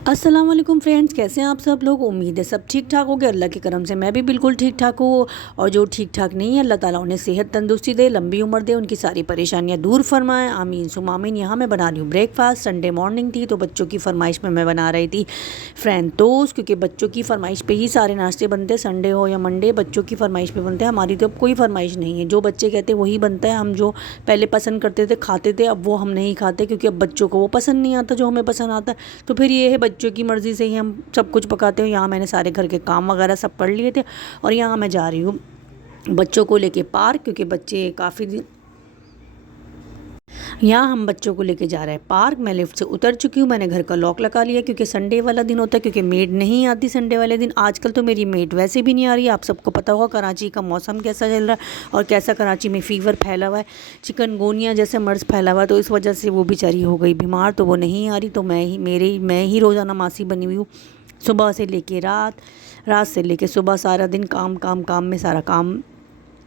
अस्सलाम वालेकुम फ्रेंड्स, कैसे हैं आप सब लोग। उम्मीद है सब ठीक ठाक हो गए। अल्लाह के करम से मैं भी बिल्कुल ठीक ठाक हूँ। और जो ठीक ठाक नहीं है, अल्लाह ताला उन्हें सेहत तंदुरुस्ती दे, लंबी उम्र दे, उनकी सारी परेशानियाँ दूर फरमाएं। आमीन सुम आमीन। यहाँ मैं बना रही हूँ ब्रेकफास्ट। संडे मॉर्निंग थी तो बच्चों की फरमाइश में मैं बना रही थी फ्रेंच टोस्ट, क्योंकि बच्चों की फरमाइश पे ही सारे नाश्ते बनते हैं। संडे हो या मंडे, बच्चों की फरमाइश पे बनते हैं। हमारी तो अब कोई फरमाइश नहीं है, जो बच्चे कहते हैं वही बनता है। हम जो पहले पसंद करते थे, खाते थे, अब वो हम नहीं खाते, क्योंकि अब बच्चों को वो पसंद नहीं आता जो हमें पसंद आता है। तो फिर ये है, बच्चों की मर्ज़ी से ही हम सब कुछ पकाते हो। यहाँ मैंने सारे घर के काम वगैरह सब कर लिए थे और यहाँ मैं जा रही हूँ बच्चों को लेके पार्क, क्योंकि बच्चे काफ़ी दिन, यहाँ हम बच्चों को लेके जा रहे हैं पार्क। मैं लिफ्ट से उतर चुकी हूँ, मैंने घर का लॉक लगा लिया, क्योंकि संडे वाला दिन होता है, क्योंकि मेड नहीं आती संडे वाले दिन। आजकल तो मेरी मेड वैसे भी नहीं आ रही। आप सबको पता होगा कराची का मौसम कैसा चल रहा है और कैसा कराची में फ़ीवर फैला हुआ है, चिकनगुनिया जैसे मर्ज़ फैला हुआ है। तो इस वजह से वो बेचारी हो गई बीमार, तो वो नहीं आ रही। तो मैं ही रोज़ाना मासी बनी हुई हूँ। सुबह से लेके रात, रात से लेके सुबह, सारा दिन काम काम काम में सारा काम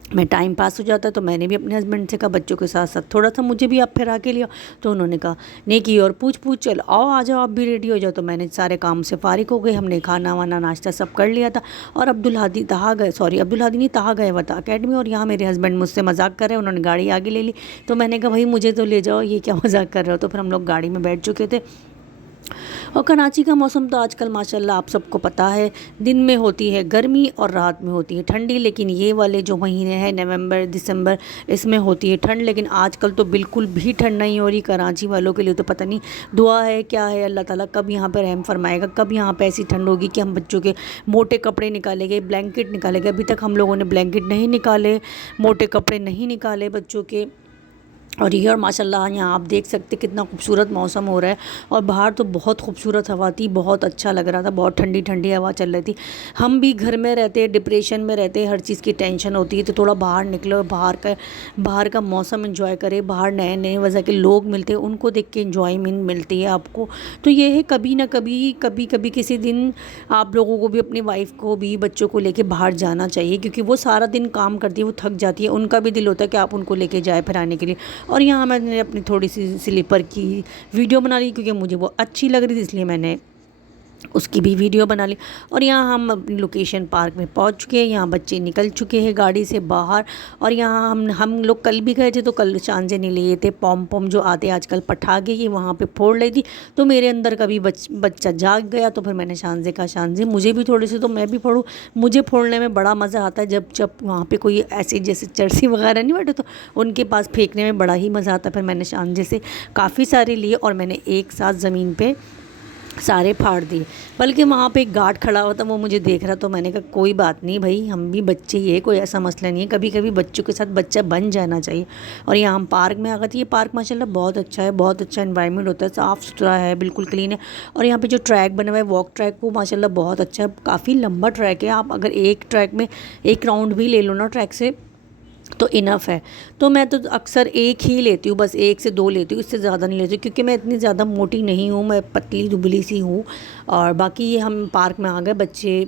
में टाइम पास हो जाता है। तो मैंने भी अपने हस्बैंड से कहा बच्चों के साथ साथ थोड़ा सा मुझे भी आप फिरा के लिया। तो उन्होंने कहा नहीं की और पूछ पूछ, चल आओ आ जाओ, आप भी रेडी हो जाओ। तो मैंने सारे काम से फारिग हो गई। हमने खाना वाना नाश्ता सब कर लिया था और अब्दुल हादी नहीं, तहा गए हुआ था अकेडमी। और यहाँ मेरे हस्बैंड मुझसे मजाक कर रहे हैं, उन्होंने गाड़ी आगे ले ली। तो मैंने कहा भाई मुझे तो ले जाओ, ये क्या मजाक कर रहे हो। तो फिर हम लोग गाड़ी में बैठ चुके थे। और कराची का मौसम तो आजकल माशाल्लाह आप सबको पता है, दिन में होती है गर्मी और रात में होती है ठंडी। लेकिन ये वाले जो महीने हैं नवंबर दिसंबर, इसमें होती है ठंड। लेकिन आजकल तो बिल्कुल भी ठंड नहीं हो रही कराची वालों के लिए। तो पता नहीं दुआ है क्या है, अल्लाह ताला कब यहाँ पर रहम फरमाएगा, कब यहाँ पर ऐसी ठंड होगी कि हम बच्चों के मोटे कपड़े निकालेंगे, ब्लैंकेट निकालेंगे। अभी तक हम लोगों ने ब्लैंकेट नहीं निकाले, मोटे कपड़े नहीं निकाले बच्चों के। और ये, और माशाल्लाह यहाँ आप देख सकते कितना खूबसूरत मौसम हो रहा है। और बाहर तो बहुत खूबसूरत हवा थी, बहुत अच्छा लग रहा था, बहुत ठंडी ठंडी हवा चल रही थी। हम भी घर में रहते, डिप्रेशन में रहते, हर चीज़ की टेंशन होती है, तो थोड़ा बाहर निकलो, बाहर का मौसम एंजॉय करें। बाहर नए नए वजह के लोग मिलते हैं, उनको देख के एंजॉयमेंट मिलती है आपको। तो ये है, कभी ना कभी, कभी कभी किसी दिन आप लोगों को भी, अपनी वाइफ को भी, बच्चों को लेके बाहर जाना चाहिए, क्योंकि वो सारा दिन काम करती है, वो थक जाती है। उनका भी दिल होता है कि आप उनको लेके जाए फिराने के लिए। और यहाँ मैंने अपनी थोड़ी सी स्लीपर की वीडियो बना ली, क्योंकि मुझे वो अच्छी लग रही थी, इसलिए मैंने उसकी भी वीडियो बना ली। और यहाँ हम अपनी लोकेशन पार्क में पहुँच चुके हैं। यहाँ बच्चे निकल चुके हैं गाड़ी से बाहर। और यहाँ हम लोग कल भी गए थे, तो कल शानजे ने लिए थे पॉम पॉम जो आते आजकल पटाखे, ये वहाँ पे फोड़ रही थी। तो मेरे अंदर का भी बच्चा जाग गया। तो फिर मैंने शानजे कहा शानजे मुझे भी थोड़े से, तो मैं भी फोड़ूँ। मुझे फोड़ने में बड़ा मज़ा आता है, जब जब वहाँ पर कोई ऐसे जैसे चरसी वगैरह नहीं बैठे, तो उनके पास फेंकने में बड़ा ही मज़ा आता है। फिर मैंने शानजे से काफ़ी सारे लिए और मैंने एक साथ ज़मीन पर सारे फाड़ दिए। बल्कि वहाँ पे एक गार्ड खड़ा हुआ था, वो मुझे देख रहा। तो मैंने कहा कोई बात नहीं भाई, हम भी बच्चे ही है, कोई ऐसा मसला नहीं है, कभी कभी बच्चों के साथ बच्चा बन जाना चाहिए। और यहाँ हम पार्क में आ गए थे। ये पार्क माशाल्लाह बहुत अच्छा है, बहुत अच्छा एनवायरनमेंट होता है, साफ़ सुथरा है, बिल्कुल क्लीन है। और यहाँ पे जो ट्रैक बना हुआ है वॉक ट्रैक, वो माशाल्लाह बहुत अच्छा है, काफ़ी लंबा ट्रैक है। आप अगर एक ट्रैक में एक राउंड भी ले लो ना ट्रैक से, तो इनफ है। तो मैं तो अक्सर एक ही लेती हूँ, बस एक से दो लेती हूँ, इससे ज़्यादा नहीं लेती, क्योंकि मैं इतनी ज़्यादा मोटी नहीं हूँ, मैं पतली दुबली सी हूँ। और बाकी ये हम पार्क में आ गए, बच्चे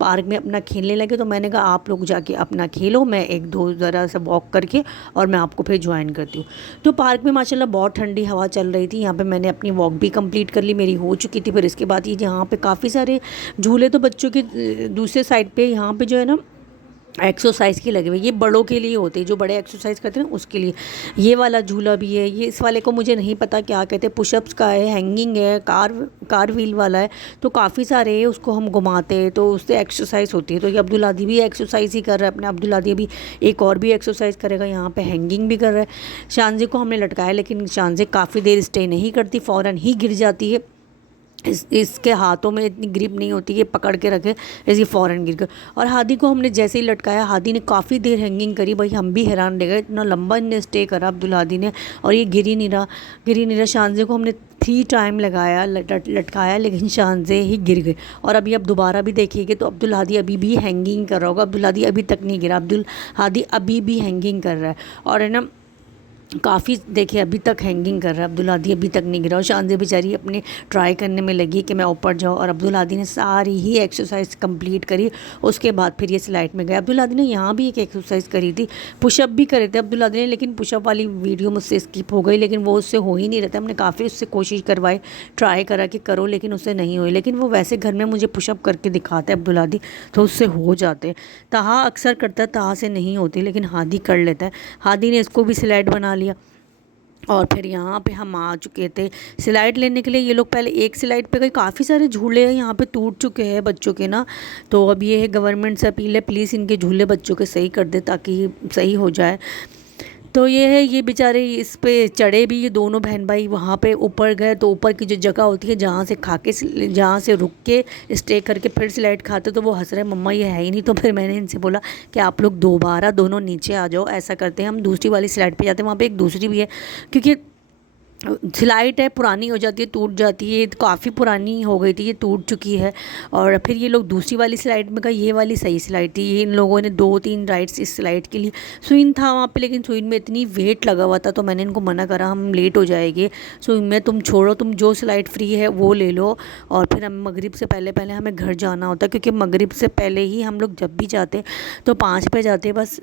पार्क में अपना खेलने लगे। तो मैंने कहा आप लोग जाके अपना खेलो, मैं एक दो ज़रा सा वॉक करके और मैं आपको फिर ज्वाइन करती हूँ। तो पार्क में माशाल्लाह बहुत ठंडी हवा चल रही थी। यहाँ पे मैंने अपनी वॉक भी कंप्लीट कर ली, मेरी हो चुकी थी। फिर इसके बाद ये यहाँ पे काफ़ी सारे झूले, तो बच्चों के दूसरे साइड पे यहाँ पे जो है ना एक्सरसाइज की लगे हुए, ये बड़ों के लिए होते हैं, जो बड़े एक्सरसाइज करते हैं ना उसके लिए। ये वाला झूला भी है, ये इस वाले को मुझे नहीं पता क्या कहते हैं, पुशअप्स का है, हैंगिंग है, कार व्हील वाला है। तो काफ़ी सारे हैं, उसको हम घुमाते हैं तो उससे एक्सरसाइज होती है। तो ये अब्दुल आदी भी एक्सरसाइज ही कर रहा है अपने, अब्दुल आदी भी एक और भी एक्सरसाइज करेगा। यहाँ पे हैंगिंग भी कर रहा है। शानजे को हमने लटकाया, लेकिन शानजे काफ़ी देर स्टे नहीं करती, फ़ौरन ही गिर जाती है। इसके हाथों में इतनी ग्रिप नहीं होती कि पकड़ के रखे, इसकी फ़ौरन गिर कर। और हादी को हमने जैसे ही लटकाया, हादी ने काफ़ी देर हैंगिंग करी। भाई हम भी हैरान रह गए, इतना लंबा इन्हें स्टे करा अब्दुल हादी ने, और ये गिर ही नहीं रहा। शानजे को हमने 3 टाइम लगाया, लटकाया, लेकिन शानजे ही गिर गए। और अभी अब दोबारा भी देखिएगा तो अब्दुल हादी अभी भी हैंगिंग कर रहा होगा। अब्दुल हादी अभी तक नहीं गिरा, अब्दुल हादी अभी भी हैंगिंग कर रहा है। और है ना, काफ़ी देखिए अभी तक हैंगिंग कर रहा है। अब्दुल हादी अभी तक नहीं गिरा और शानज़े बेचारी अपने ट्राई करने में लगी कि मैं ऊपर जाऊँ, और अब्दुल हादी ने सारी ही एक्सरसाइज कंप्लीट करी। उसके बाद फिर ये स्लाइड में गया। अब्दुल हादी ने यहाँ भी एक एक्सरसाइज करी थी, पुशअप भी करे थे अब्दुल हादी ने, लेकिन पुशअप वाली वीडियो मुझसे स्किप हो गई, लेकिन वो उससे हो ही नहीं रहता। हमने काफ़ी उससे कोशिश करवाई, ट्राई करा कि करो, लेकिन उससे नहीं हुई। लेकिन वो वैसे घर में मुझे पुशअप करके दिखाते अब्दुल हादी, तो उससे हो जाते। ताहा अक्सर करता है, ताहा से नहीं होती, लेकिन हादी कर लेता है। हादी ने इसको भी स्लाइड बना लिया। और फिर यहाँ पे हम आ चुके थे स्लाइड लेने के लिए। ये लोग पहले एक स्लाइड पे गए, काफ़ी सारे झूले हैं यहाँ पे टूट चुके हैं बच्चों के ना। तो अब ये है गवर्नमेंट से अपील है, प्लीज़ इनके झूले बच्चों के सही कर दे ताकि सही हो जाए। तो ये है, ये बेचारे इस पे चढ़े भी, ये दोनों बहन भाई वहाँ पे ऊपर गए। तो ऊपर की जो जगह होती है जहाँ से खा के, जहाँ से रुक के स्टे करके फिर स्लाइड खाते, तो वो हंस रहे मम्मा ये है ही नहीं। तो फिर मैंने इनसे बोला कि आप लोग दोबारा दोनों नीचे आ जाओ, ऐसा करते हैं हम दूसरी वाली स्लाइड पे जाते हैं। वहाँ पे एक दूसरी भी है, क्योंकि स्लाइड है पुरानी हो जाती है, टूट जाती है, काफ़ी पुरानी हो गई थी, ये टूट चुकी है। और फिर ये लोग दूसरी वाली स्लाइड में गए, ये वाली सही स्लाइड थी। ये इन लोगों ने 2-3 राइड्स इस स्लाइड के लिए, स्विंग था वहाँ पे, लेकिन स्विंग में इतनी वेट लगा हुआ था, तो मैंने इनको मना करा हम लेट हो जाएंगे स्विंग में, तुम छोड़ो, तुम जो स्लाइड फ्री है वो ले लो। और फिर हम मगरिब से पहले पहले हमें घर जाना होता है, क्योंकि मगरिब से पहले ही हम लोग जब भी जाते तो 5 पे जाते, बस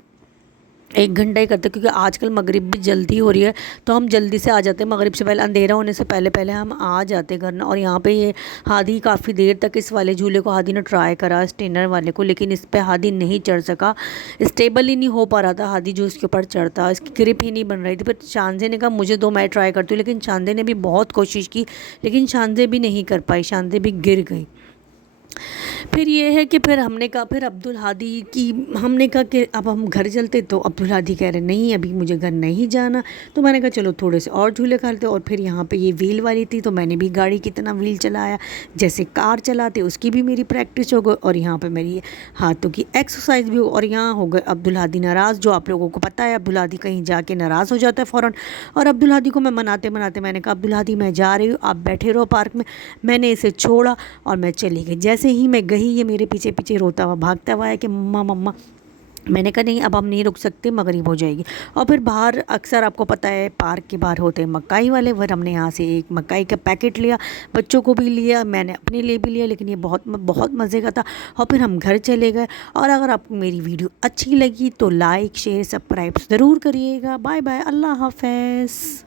1 घंटा ही करते, क्योंकि आजकल मगरिब भी जल्दी हो रही है, तो हम जल्दी से आ जाते हैं। मगरिब से पहले, अंधेरा होने से पहले पहले हम आ जाते घर ना। और यहाँ पे ये हादी काफ़ी देर तक इस वाले झूले को हादी ने ट्राई करा, स्टेनर वाले को, लेकिन इस पे हादी नहीं चढ़ सका। स्टेबल ही नहीं हो पा रहा था हादी जो इसके ऊपर चढ़ता, इसकी ग्रिप ही नहीं बन रही थी। फिर शानज़े ने कहा मुझे दो, मैं ट्राई करती हूँ, लेकिन शानज़े ने भी बहुत कोशिश की, लेकिन शानज़े भी नहीं कर पाई, शानज़े भी गिर गई। फिर ये है कि फिर हमने कहा, फिर अब्दुल हादी की हमने कहा कि अब हम घर चलते, तो अब्दुल हादी कह रहे नहीं अभी मुझे घर नहीं जाना। तो मैंने कहा चलो थोड़े से और झूले खा लेते। और फिर यहाँ पे ये व्हील वाली थी, तो मैंने भी गाड़ी कितना व्हील चलाया, जैसे कार चलाते उसकी भी मेरी प्रैक्टिस हो गई, और यहाँ पे मेरी हाथों की एक्सरसाइज भी हो। और यहाँ हो गए अब्दुल हादी नाराज़, जो आप लोगों को पता है अब्दुल हादी कहीं जाके नाराज़ हो जाता है फ़ौरन। और अब्दुल हादी को मैं मनाते मनाते मैंने कहा अब्दुल हादी मैं जा रही हूँ, आप बैठे रहो पार्क में। मैंने इसे छोड़ा और मैं चली गई। जैसे ही मैं गई, ये मेरे पीछे पीछे रोता हुआ भागता हुआ है कि मम्मा मम्मा। मैंने कहा नहीं अब हम नहीं रुक सकते, मगरिब हो जाएगी। और फिर बाहर अक्सर आपको पता है पार्क के बाहर होते हैं मकाई वाले, फिर हमने यहाँ से एक मकाई का पैकेट लिया, बच्चों को भी लिया, मैंने अपने लिए भी लिया, लेकिन ये बहुत बहुत मज़े का था। और फिर हम घर चले गए। और अगर आपको मेरी वीडियो अच्छी लगी तो लाइक शेयर सब्सक्राइब ज़रूर करिएगा। बाय बाय, अल्लाह हाफ़िज़।